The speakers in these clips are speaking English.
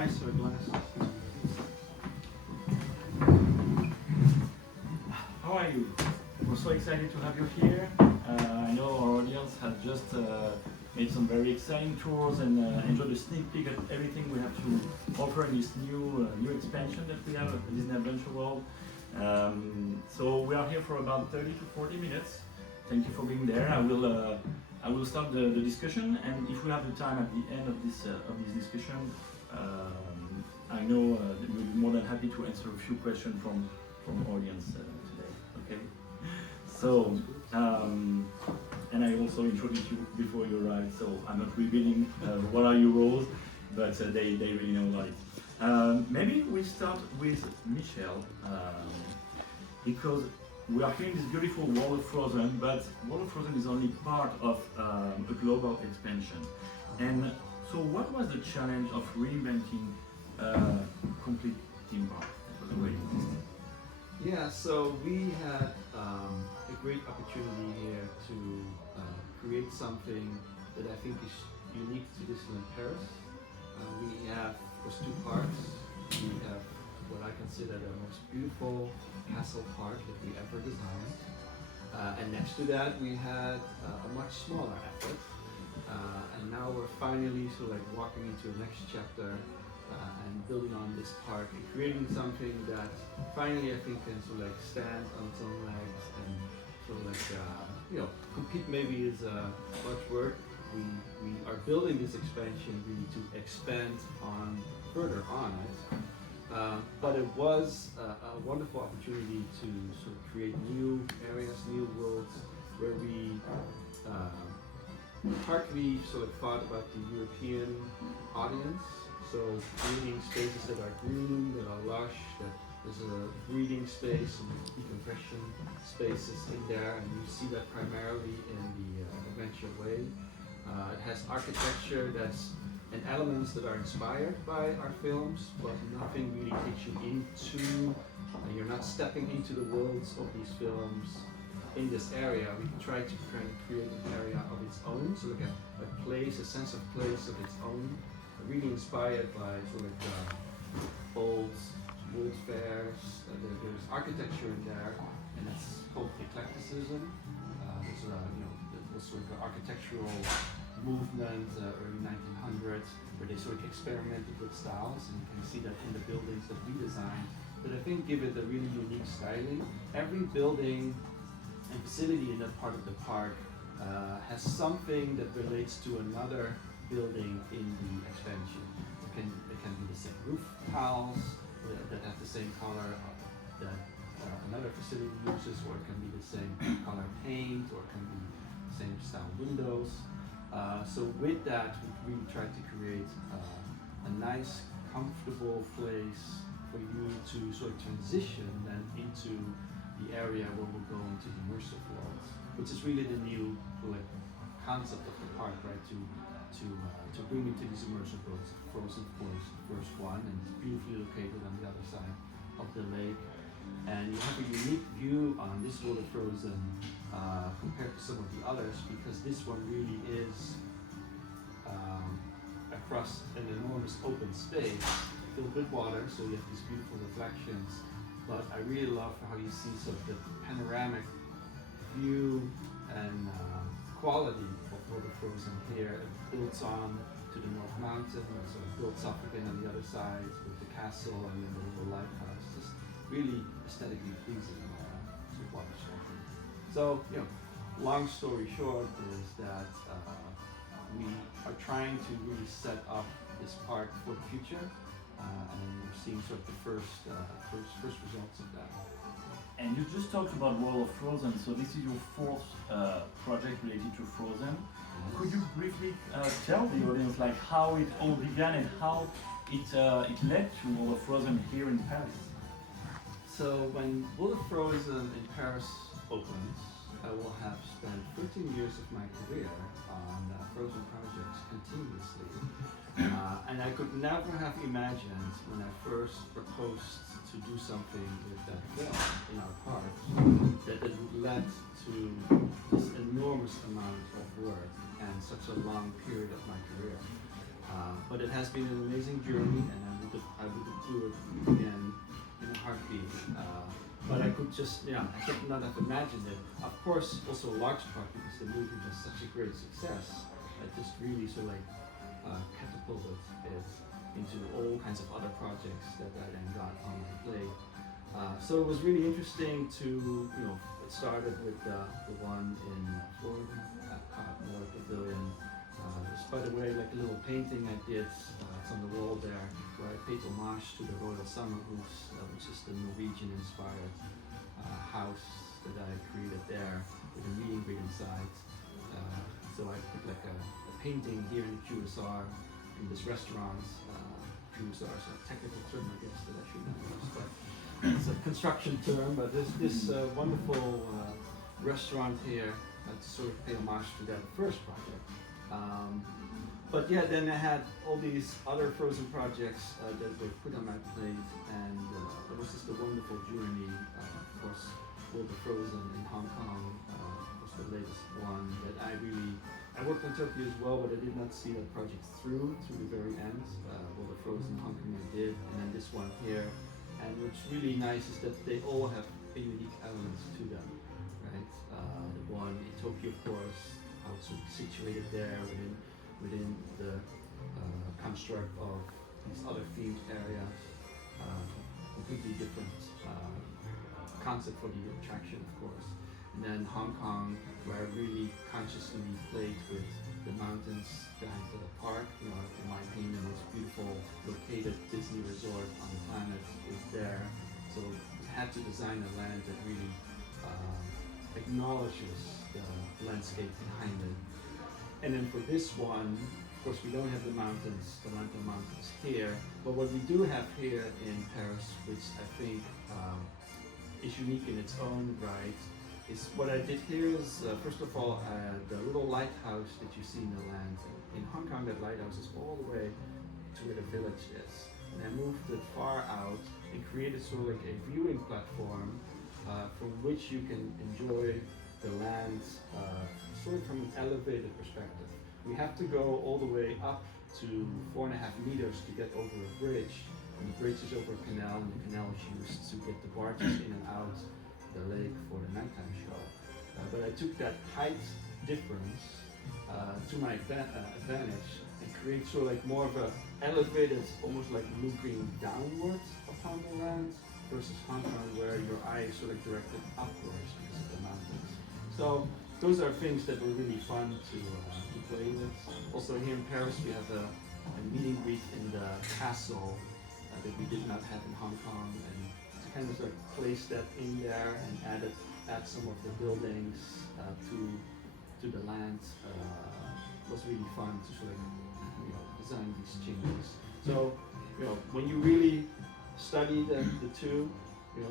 nicer glasses. How are you? We're so excited to have you here. I know our audience has just made some very exciting tours and enjoyed a sneak peek at everything we have to offer in this new expansion that we have at the Disney Adventure World. So we are here for about 30 to 40 minutes. Thank you for being there. I will start the discussion, and if we have the time at the end of this discussion, I know that we'll be more than happy to answer a few questions from audience today. Okay. So, and I also introduced you before you arrived, so I'm not revealing what are your roles, but they really know about it. Maybe we start with Michelle, because we are here in this beautiful World of Frozen, but World of Frozen is only part of a global expansion. And so what was the challenge of reinventing a complete theme park that was already existing? Yeah, so we had a great opportunity here to create something that I think is unique to Disneyland Paris. We have, of course, two parks. We have what I consider the most beautiful castle park that we ever designed. And next to that, we had a much smaller effort. And now we're finally sort of like walking into the next chapter and building on this park and creating something that finally I think can sort of like stand on its own legs and sort of like, compete maybe is a buzzword. We are building this expansion really to expand on further on it. But it was a wonderful opportunity to sort of create new areas, new worlds, where we partly sort of thought about the European audience. So creating spaces that are green, that are lush, that there's a breathing space and decompression spaces in there, and you see that primarily in the Adventure Way. It has architecture and elements that are inspired by our films, but nothing really takes you into, you're not stepping into the worlds of these films in this area. We try to kind of create an area of its own, so like a place, a sense of place of its own, really inspired by sort of old world fairs. There's architecture in there, and it's called eclecticism. There's sort of architectural movement, early 1900s, where they sort of experimented with styles, and you can see that in the buildings that we designed. But I think give it a really unique styling. Every building and facility in that part of the park has something that relates to another building in the expansion. It can be the same roof tiles that have the same color that another facility uses, or it can be the same color paint, or it can be the same style windows. So with that, we really tried to create a nice, comfortable place for you to sort of transition then into the area where we'll go into the immersive worlds, which is really the new concept of the park, right? To bring into these immersive worlds. Frozen, of course, the first one, and it's beautifully located on the other side of the lake. And you have a unique view on this World of Frozen compared to some of the others, because this one really is across an enormous open space filled with water, so you have these beautiful reflections. But I really love how you see sort of the panoramic view and quality of World of Frozen here. It builds on to the North Mountain, and sort of builds up again on the other side with the castle and then the little lighthouse. Just really aesthetically pleasing to watch. So, long story short is that we are trying to really set up this park for the future, and we're seeing sort of the first results of that. And you just talked about World of Frozen, so this is your fourth project related to Frozen. Yes. Could you briefly tell the audience how it all began and how it led to World of Frozen here in Paris? So when World of Frozen in Paris opens, I will have spent 13 years of my career on Frozen projects continuously. And I could never have imagined when I first proposed to do something with that film in our park that it would lead to this enormous amount of work and such a long period of my career. But it has been an amazing journey, and I'm I would do it again in a heartbeat. But I could just, I could not have imagined it. Of course, also a large part because the movie was such a great success. It just really sort of like catapulted it into all kinds of other projects that I then got on my plate. So it was really interesting to, it started with the one in Florida, Miller Pavilion. There's, by the way, like a little painting I did, it's on the wall there, where I paid homage to the Royal Summer House, which is the Norwegian-inspired house that I created there with a meet and greet inside. So I put like a painting here in the QSR in this restaurant. QSR is a technical term, I guess, that I should not use, but it's a construction term. But this wonderful restaurant here to sort of pay homage to that first project. But yeah, then I had all these other Frozen projects that were put on my plate, and it was just a wonderful journey. Of course, World of Frozen in Hong Kong was the latest one that I worked on Tokyo as well, but I did not see that project through to the very end. World of Frozen Hong Kong I did, and then this one here. And what's really nice is that they all have a unique element to them, right? The one in Tokyo, of course, how it's situated there within the construct of these other themed areas. Completely different concept for the attraction, of course. And then Hong Kong, where I really consciously played with the mountains behind the park. In my opinion, the most beautiful located Disney resort on the planet is there. So we had to design a land that really acknowledges the landscape behind it. And then for this one, of course, we don't have the mountains, the Lantern Mountains here, but what we do have here in Paris, which I think is unique in its own right, is what I did here is, first of all, the little lighthouse that you see in the land. In Hong Kong, that lighthouse is all the way to where the village is. And I moved it far out and created sort of like a viewing platform from which you can enjoy the land sort of from an elevated perspective. We have to go all the way up to 4.5 meters to get over a bridge. And the bridge is over a canal, and the canal is used to get the barges in and out the lake for the nighttime show. But I took that height difference to my advantage and create sort of like more of a elevated, almost like looking downwards upon the land versus Hong Kong where your eye is sort of directed upwards because of the mountains. So those are things that were really fun to play with. Also here in Paris we have a meet and greet in the castle that we did not have in Hong Kong, and kind of like place that in there and add some of the buildings to the land. Was really fun to sort of design these changes. So when you really study the two,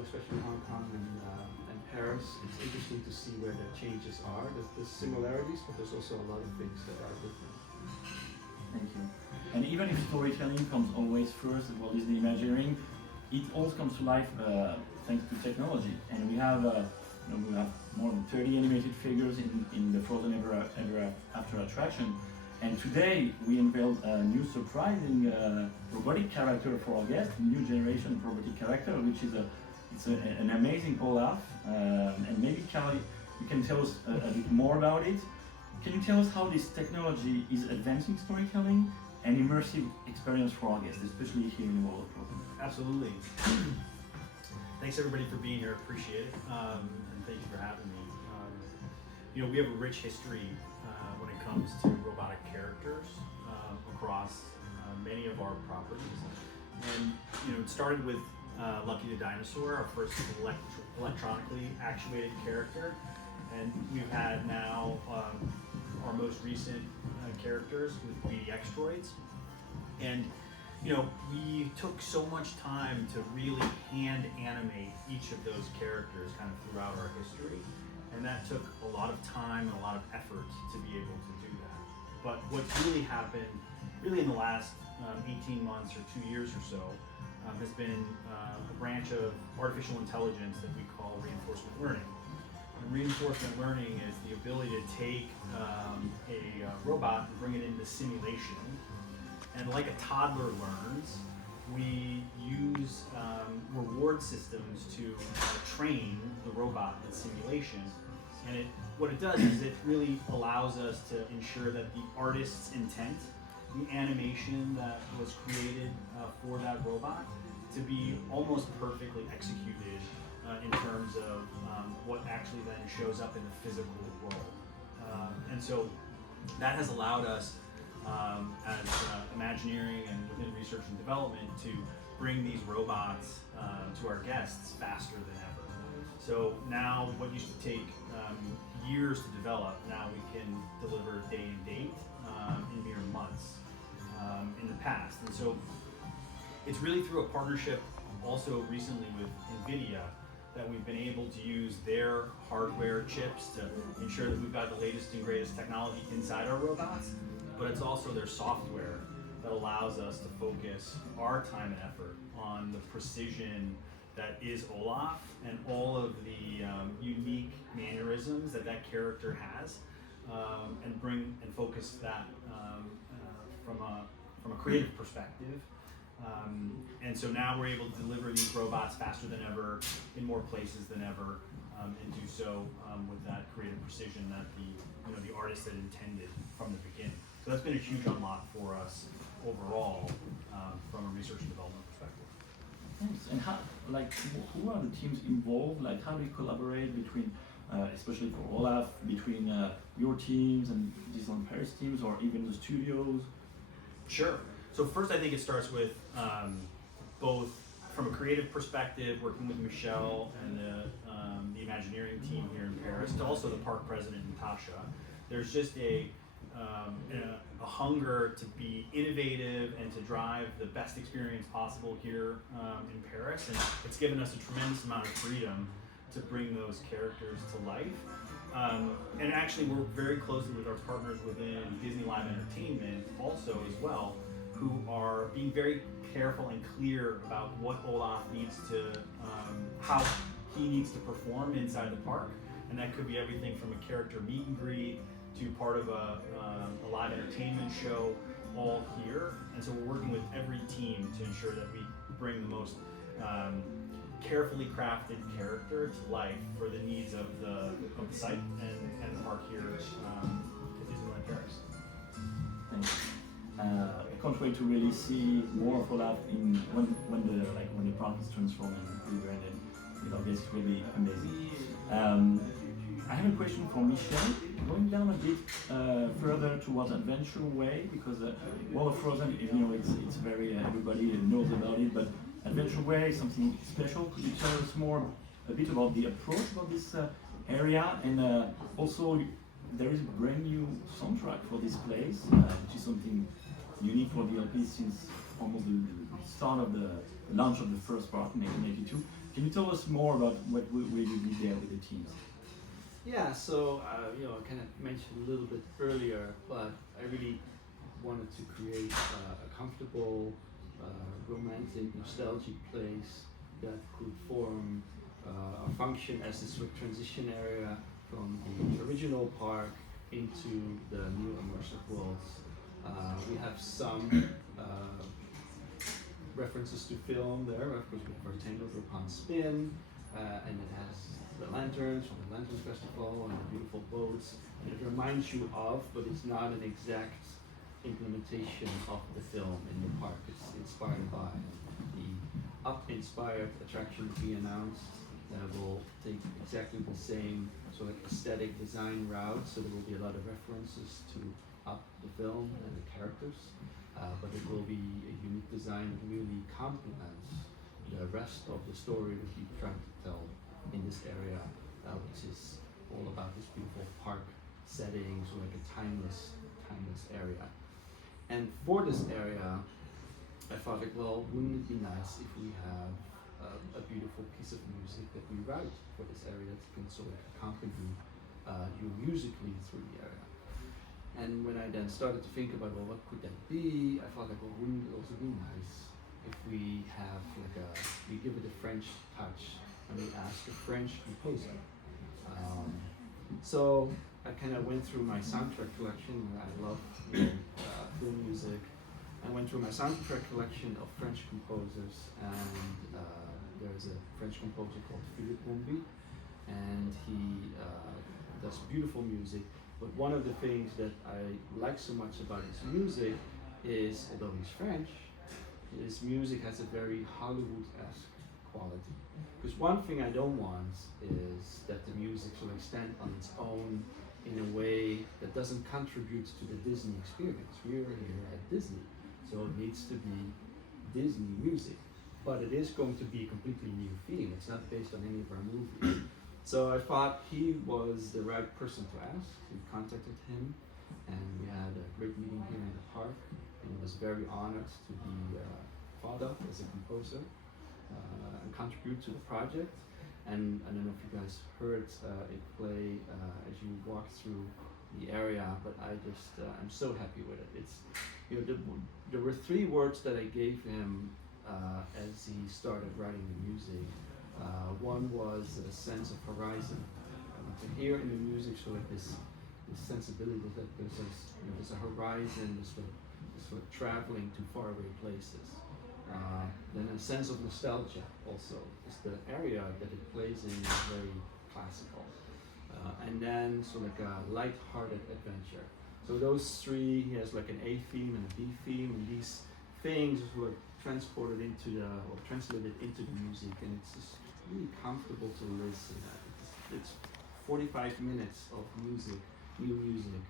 especially Hong Kong and Paris, it's interesting to see where the changes are. There's similarities, but there's also a lot of things that are different. Thank you. And even if storytelling comes always first at Walt Disney Imagineering, it all comes to life thanks to technology. And we have more than 30 animated figures in the Frozen Ever After attraction. And today we unveiled a new surprising robotic character for our guests, a new generation of robotic character, which is an amazing Olaf. And maybe Carl, you can tell us a bit more about it. Can you tell us how this technology is advancing storytelling and immersive experience for our guests, especially here in the world of Frozen? Absolutely. Thanks everybody for being here. Appreciate it, and thank you for having me. We have a rich history when it comes to robotic characters across many of our properties, and it started with Lucky the Dinosaur, our first electronically actuated character, and we've had now our most recent characters with 3D Xtroids, and we took so much time to really hand animate each of those characters kind of throughout our history, and that took a lot of time and a lot of effort to be able to do that. But what's really happened, really in the last 18 months or 2 years or so, has been a branch of artificial intelligence that we call reinforcement learning. And reinforcement learning is the ability to take a robot and bring it into simulation, and like a toddler learns, we use reward systems to train the robot in simulation. And what it does is it really allows us to ensure that the artist's intent, the animation that was created for that robot, to be almost perfectly executed in terms of what actually then shows up in the physical world. And so that has allowed us as Imagineering and within research and development to bring these robots to our guests faster than ever. So now what used to take years to develop, now we can deliver day and date in mere months in the past. And so it's really through a partnership also recently with NVIDIA that we've been able to use their hardware chips to ensure that we've got the latest and greatest technology inside our robots, but it's also their software that allows us to focus our time and effort on the precision that is Olaf and all of the unique mannerisms that that character has, and bring and focus that from a creative perspective. And so now we're able to deliver these robots faster than ever, in more places than ever, and do so with that creative precision that the artist had intended from the beginning. So that's been a huge unlock for us overall from a research and development perspective. Thanks. And how, who are the teams involved? Like, how do you collaborate between, especially for Olaf, between your teams and Disneyland Paris teams, or even the studios? Sure. So first, I think it starts with both from a creative perspective, working with Michelle and the Imagineering team here in Paris, to also the park president, Natasha. There's just a hunger to be innovative and to drive the best experience possible here in Paris, and it's given us a tremendous amount of freedom to bring those characters to life. And actually, we're very closely with our partners within Disney Live Entertainment also as well, who are being very careful and clear about what Olaf needs to, how he needs to perform inside the park. And that could be everything from a character meet and greet to part of a live entertainment show, all here. And so we're working with every team to ensure that we bring the most carefully crafted character to life for the needs of the site and the park here at Disneyland Paris. Thanks. I can't wait to really see more of Olaf when the park is transformed and rebranded. It's really amazing. I have a question for Michelle. Going down a bit further towards Adventure Way, because World of Frozen, it's very everybody knows about it, but Adventure Way is something special. Could you tell us a bit about the approach of this area, and also there is a brand new soundtrack for this place, which is something unique for DLP since almost the start of the launch of the first part in 1982. Can you tell us more about what you did there with the teams? Yeah, so I kind of mentioned a little bit earlier, but I really wanted to create a comfortable, romantic, nostalgic place that could form a function as a sort of transition area from the original park into the new immersive worlds. We have some references to film there. Of course, we have our Tangled Upon Spin, and it has the lanterns from the Lanterns Festival and the beautiful boats. And it reminds you of, but it's not an exact implementation of the film in the park. It's inspired by the Up-inspired attraction to be announced that will take exactly the same sort of aesthetic design route. So there will be a lot of references to Up, the film, and the characters. But it will be a unique design that really complements the rest of the story that we're trying to tell in this area, which is all about this beautiful park setting, so like a timeless area. And for this area, I thought, wouldn't it be nice if we have a beautiful piece of music that we write for this area that can sort of accompany you musically through the area. And when I then started to think about, what could that be? I thought, wouldn't it also be nice if we have we give it a French touch and we ask a French composer. So I kind of went through my soundtrack collection. I love film music. I went through my soundtrack collection of French composers, and there's a French composer called Philippe Bombi, and he does beautiful music. But one of the things that I like so much about his music is, although he's French, his music has a very Hollywood-esque quality. Because one thing I don't want is that the music will stand on its own in a way that doesn't contribute to the Disney experience. We're here at Disney, so it needs to be Disney music. But it is going to be a completely new theme. It's not based on any of our movies. So I thought he was the right person to ask. We contacted him, and we had a great meeting here in the park, and he was very honored to be thought of as a composer and contribute to the project. And I don't know if you guys heard it play as you walked through the area, but I just I'm so happy with it. It's, you know, there were 3 words that I gave him as he started writing the music. One was a sense of horizon. I want to hear in the music sort of this sensibility that there's a horizon, this sort of traveling to faraway places. Then a sense of nostalgia also. It's the area that it plays in is very classical. And then sort of like a light-hearted adventure. So those 3, he has like an A theme and a B theme, and these things were transported into or translated into the music, and it's just really comfortable to listen at. It's 45 minutes of music, new music,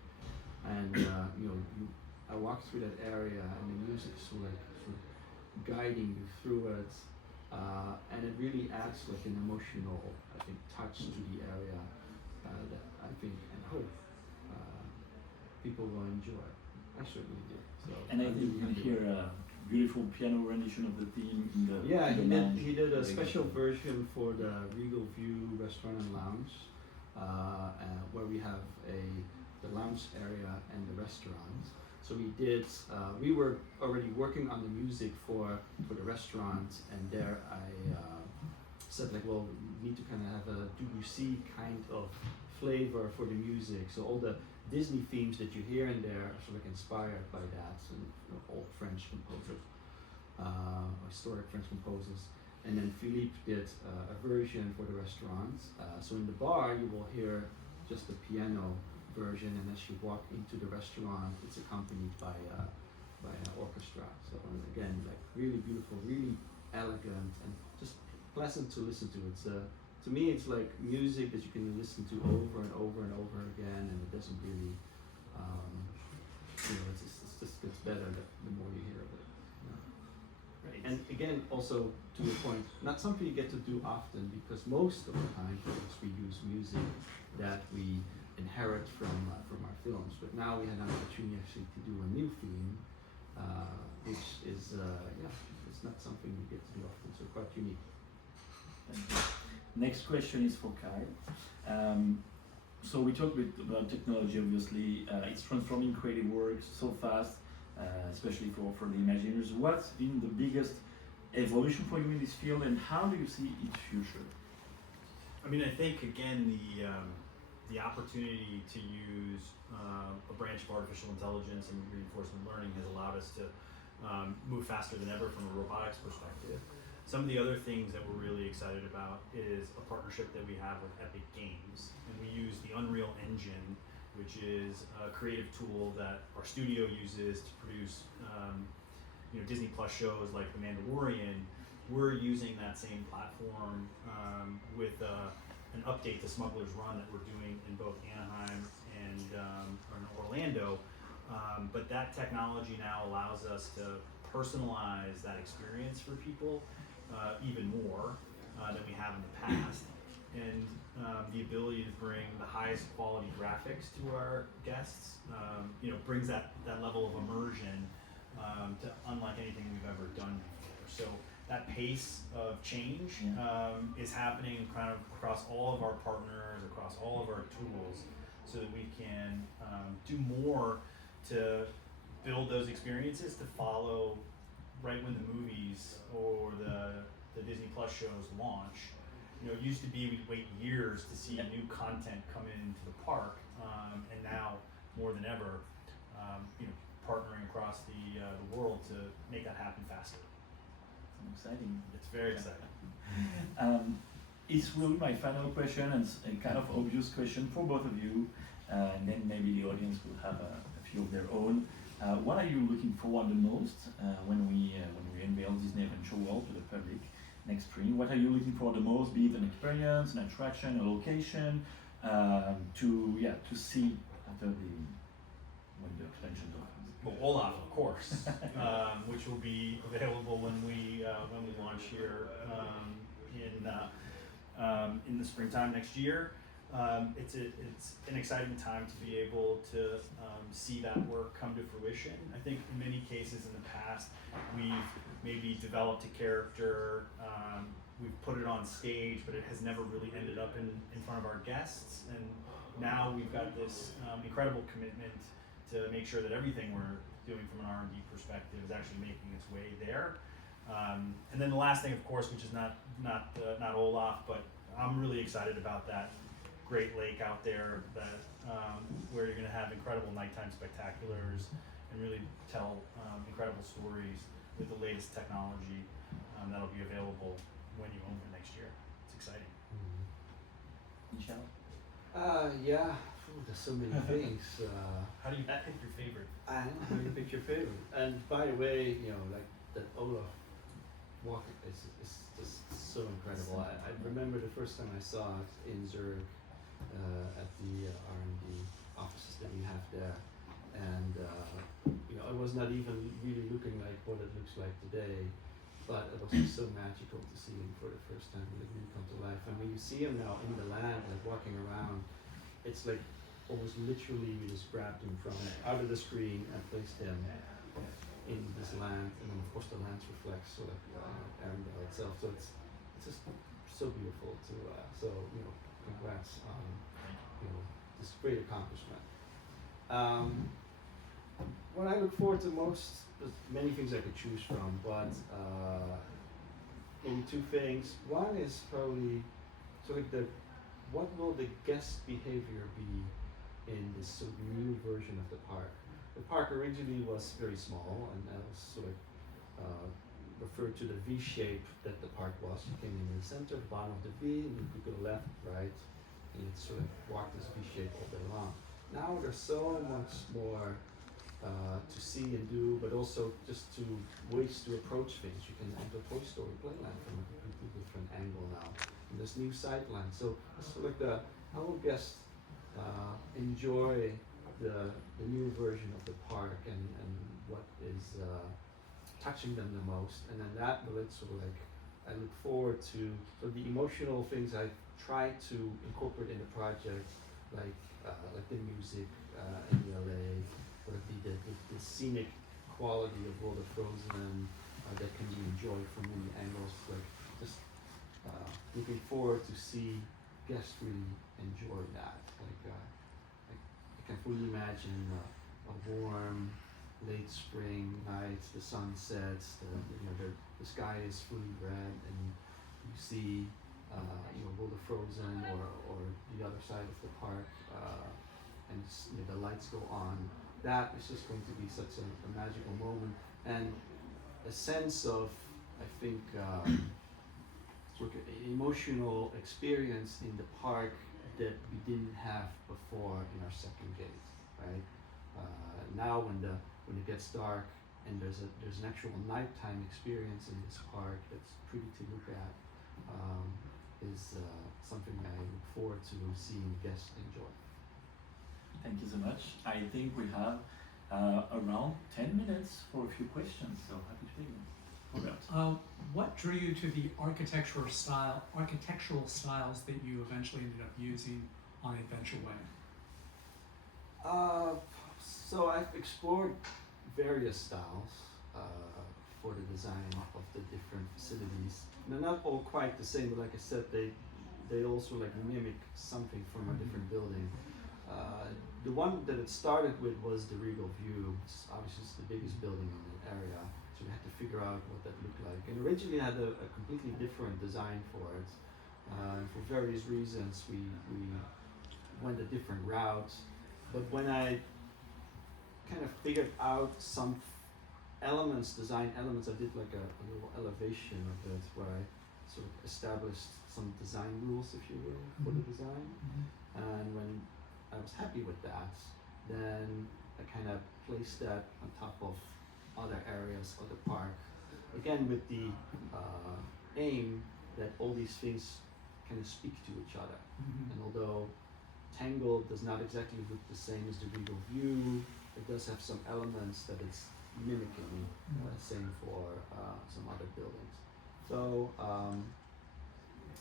and I walked through that area, and the music is sort of guiding you through it, and it really adds like an emotional, I think, touch to the area that I think and hope people will enjoy. I certainly do. So and I think you can hear a beautiful piano rendition of the theme in the he did a special version for the Regal View Restaurant and Lounge, where we have the lounge area and the restaurant. So we were already working on the music for the restaurant, and there I said like, well, we need to kind of have a Debussy kind of flavor for the music. So all the Disney themes that you hear in there are sort of inspired by that, and old French composers, historic French composers. And then Philippe did a version for the restaurant. So in the bar you will hear just the piano version, and as you walk into the restaurant, it's accompanied by an orchestra. So again, like really beautiful, really elegant, and just pleasant to listen to. It's to me, it's like music that you can listen to over and over and over again, and it doesn't really, it just gets better the more you hear of it. Right. And again, also to your point, not something you get to do often, because most of the time, we use music that we inherit from our films. But now we had an opportunity actually to do a new theme, which is it's not something we get to do often, so quite unique. Thank you. Next question is for Kai. So we talked a bit about technology, obviously. It's transforming creative work so fast, especially for the Imagineers. What's been the biggest evolution for you in this field, and how do you see its future? I mean, I think, again, the opportunity to use a branch of artificial intelligence and reinforcement learning has allowed us to move faster than ever from a robotics perspective. Some of the other things that we're really excited about is a partnership that we have with Epic Games, and we use the Unreal Engine, which is a creative tool that our studio uses to produce Disney Plus shows like The Mandalorian. We're using that same platform with an update to Smuggler's Run that we're doing in both Anaheim and in Orlando. But that technology now allows us to personalize that experience for people even more than we have in the past. And the ability to bring the highest quality graphics to our guests, brings that level of immersion to unlike anything we've ever done before. So that pace of change is happening kind of across all of our partners, across all of our tools, so that we can do more to build those experiences to follow right when the movies or the Disney Plus shows launch. It used to be we'd wait years to see new content come into the park, and now more than ever, partnering across the world to make that happen faster. Exciting. It's very exciting. It's really my final question, and a kind of obvious question for both of you, and then maybe the audience will have a few of their own. What are you looking forward the most when we unveil Disney Adventure World to the public next spring? What are you looking for the most? Be it an experience, an attraction, a location, to see after when the expansion opens. Well, Olaf, of course, which will be available when we launch here in the springtime next year. It's an exciting time to be able to see that work come to fruition. I think in many cases in the past, we've maybe developed a character, we've put it on stage, but it has never really ended up in front of our guests. And now we've got this incredible commitment to make sure that everything we're doing from an R&D perspective is actually making its way there. And then the last thing, of course, which is not Olaf, but I'm really excited about that great lake out there that where you're going to have incredible nighttime spectaculars and really tell incredible stories with the latest technology that'll be available when you open next year. It's exciting. Michelle? Yeah, there's so many things. How do you pick your favorite? I don't know how you pick your favorite. And by the way, like that Olaf walk is just so incredible. I remember the first time I saw it in Zurich at the R&D offices that we have there, and it was not even really looking like what it looks like today, but it was just so magical to see him for the first time when it really come to life. And when you see him now in the land, like walking around, it's like almost literally you just grabbed him from out of the screen and placed him in this land, and then of course the land reflects so like Arendelle itself. So it's just so beautiful to congrats on this great accomplishment. What I look forward to most, there's many things I could choose from, but maybe two things. One is probably what will the guest behavior be in this sort of new version of the park? The park originally was very small, and that was sort of referred to the V shape that the park was. You came in the center, the bottom of the V, and you could go left, right, and you sort of walk this V shape all day long. Now there's so much more to see and do, but also just to ways to approach things. You can enter Toy Story Playland from a completely different angle now. And there's new sight lines. So it's sort of like how will guests enjoy the new version of the park and what is touching them the most. And then that will sort of like, I look forward to the emotional things I try to incorporate in the project, like the music in the LA, or the scenic quality of World of Frozen that can be enjoyed from many angles. Like just looking forward to see guests really enjoy that. I can fully imagine a warm late spring night, the sun sets, the sky is fully red, and you see World of Frozen or the other side of the park, and the lights go on. That is just going to be such a magical moment, and a sense of, I think, sort of an emotional experience in the park that we didn't have before in our second gate, right? Now when it gets dark and there's an actual nighttime experience in this park that's pretty to look at, is something I look forward to seeing guests enjoy. Thank you so much. I think we have around 10 minutes for a few questions, so happy to take them. What drew you to the architectural styles that you eventually ended up using on Adventure Way? So I've explored various styles for the design of the different facilities. They're not all quite the same, but like I said, they also like mimic something from a different building. The one that it started with was the Regal View, which is obviously the biggest building in the area, so we had to figure out what that looked like. And originally it had a completely different design for it. For various reasons, we went a different route. But when I kind of figured out some elements, design elements. I did like a little elevation of it where I sort of established some design rules, if you will, for the design. And when I was happy with that, then I kind of placed that on top of other areas of the park. Again, with the aim that all these things kind of speak to each other. And although Tangled does not exactly look the same as the Regal View, it does have some elements that it's mimicking. Same for some other buildings. So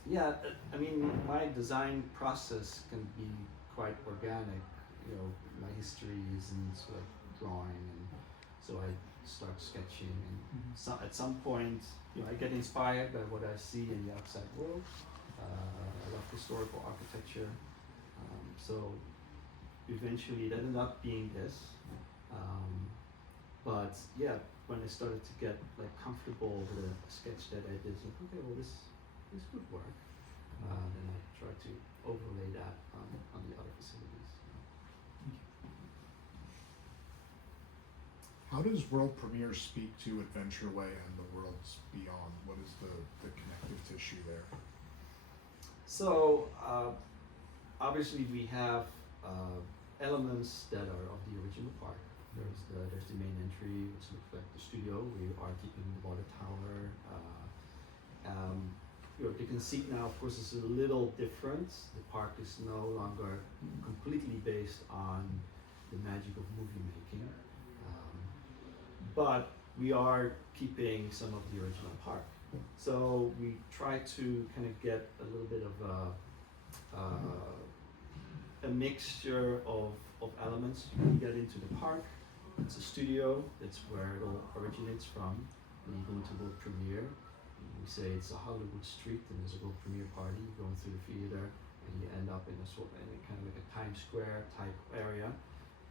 yeah, I mean, my design process can be quite organic. You know, my history is in sort of drawing, and so I start sketching, and so at some point, you know, I get inspired by what I see in the outside world. I love historical architecture, so eventually it ended up being this. But yeah, when I started to get like comfortable with a sketch that I did, like, okay, well this could work. Then I tried to overlay that on the other facilities. How does World Premiere speak to Adventure Way and the worlds beyond? What is the connective tissue there? So obviously we have elements that are of the original park. There's the main entry, which looks like the studio. We are keeping the water tower. You know, the conceit now, of course, is a little different. The park is no longer completely based on the magic of movie making, but we are keeping some of the original park. So we try to kind of get a little bit of a mixture of elements. You get into the park. It's a studio. That's where it all originates from. When you go into World Premiere, we say it's a Hollywood street, and there's a World Premiere party. You're going through the theater, and you end up in a sort of kind of like a Times Square type area,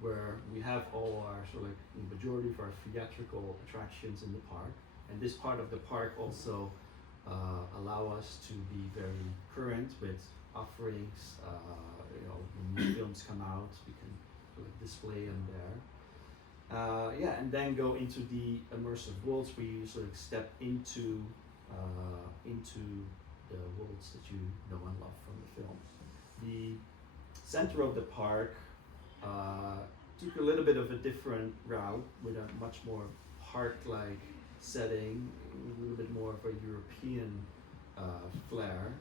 where we have all our sort of like the majority of our theatrical attractions in the park. And this part of the park also allow us to be very current with offerings. You know, when new films come out, we can sort of display them there. Yeah, and then go into the immersive worlds where you sort of step into the worlds that you know and love from the films. The center of the park took a little bit of a different route with a much more park-like setting, a little bit more of a European flair,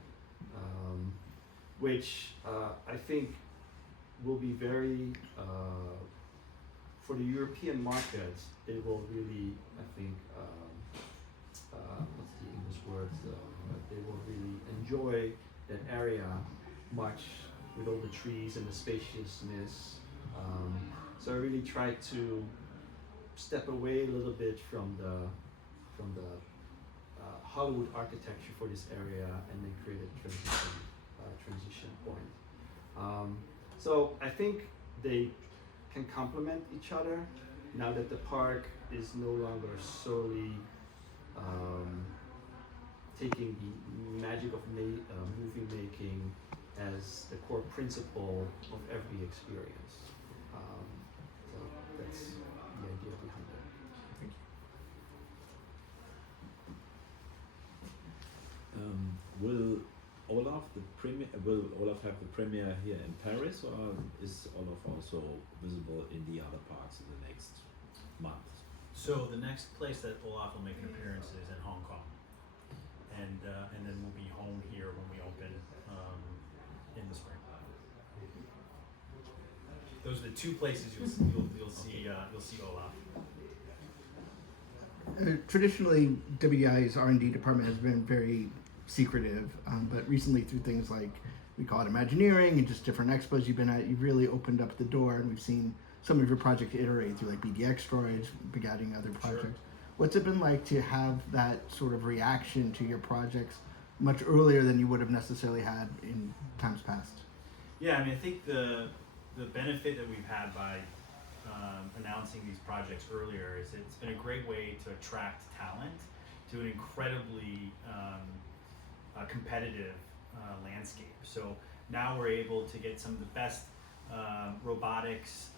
which I think will be very, for the European market, they will really, I think, what's the English word? They will really enjoy that area much with all the trees and the spaciousness. So I really try to step away a little bit from the Hollywood architecture for this area, and then create a transition point. So I think they can complement each other now that the park is no longer solely taking the magic of movie making as the core principle of every experience. So that's the idea behind it. Thank you. Will Olaf have the premiere here in Paris, or is Olaf also visible in the other parks in the next month? So the next place that Olaf will make an appearance is in Hong Kong, and then we'll be home here when we open in the spring. Those are the two places you'll see Olaf. Traditionally, WDI's R&D department has been very secretive, but recently through things like, we call it Imagineering and just different expos you've been at, you've really opened up the door, and we've seen some of your projects iterate through like BDX storage, begetting other projects. Sure. What's it been like to have that sort of reaction to your projects much earlier than you would have necessarily had in times past? Yeah, I mean, I think the benefit that we've had by announcing these projects earlier is it's been a great way to attract talent to an incredibly competitive landscape. So now we're able to get some of the best robotics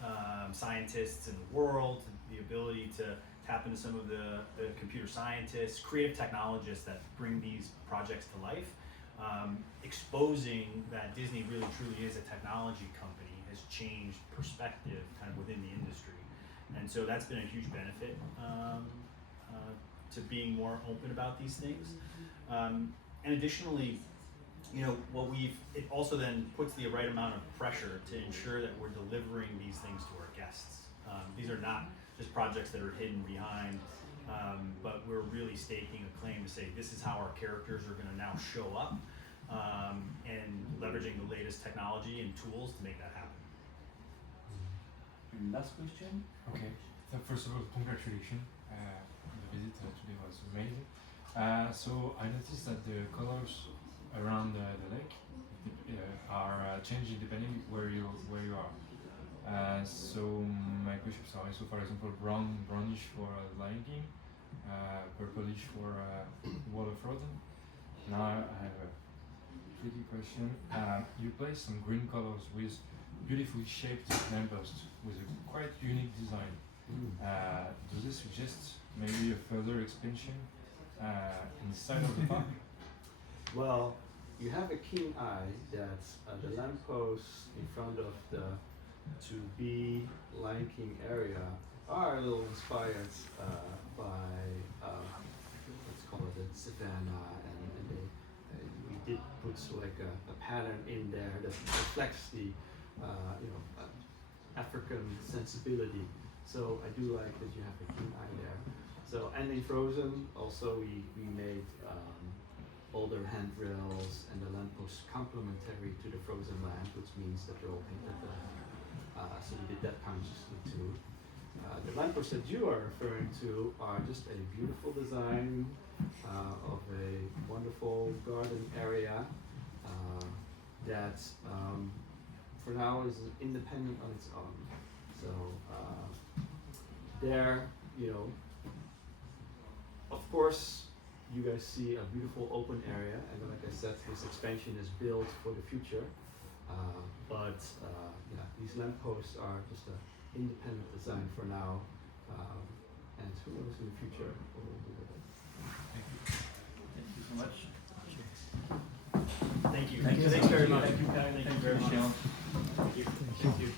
scientists in the world, the ability to tap into some of the computer scientists, creative technologists that bring these projects to life, exposing that Disney really truly is a technology company has changed perspective kind of within the industry. And so that's been a huge benefit to being more open about these things. And additionally, you know, it also then puts the right amount of pressure to ensure that we're delivering these things to our guests. These are not just projects that are hidden behind, but we're really staking a claim to say this is how our characters are going to now show up, and leveraging the latest technology and tools to make that happen. And last question. Okay, so first of all, congratulations. The visit today was amazing. So I noticed that the colors around the lake are changing depending where you are. So my questions are, so for example, brownish for Lion King, purplish for Walt of Frozen. Now I have a tricky question. You place some green colors with beautifully shaped lampposts with a quite unique design. Does this suggest maybe a further expansion inside of the park? Well, you have a keen eye that the lampposts in front of the to-be Lion King area are a little inspired by let's call it the savannah, and we did put like a pattern in there that reflects the African sensibility. So I do like that you have a keen eye there. So, and in Frozen also we made older handrails and the lampposts complementary to the Frozen land, which means that they're all painted black. So we did that consciously too. The lampposts that you are referring to are just a beautiful design of a wonderful garden area that for now is independent on its own. So there, you know, of course, you guys see a beautiful open area, and like I said, this expansion is built for the future. But yeah, these lampposts are just an independent design for now, and who knows in the future what we'll do with it. Thank you so much. Thank you. Thank you. Thanks very much. Thank you, Karen. Thank you very much. Thank you. Thank you.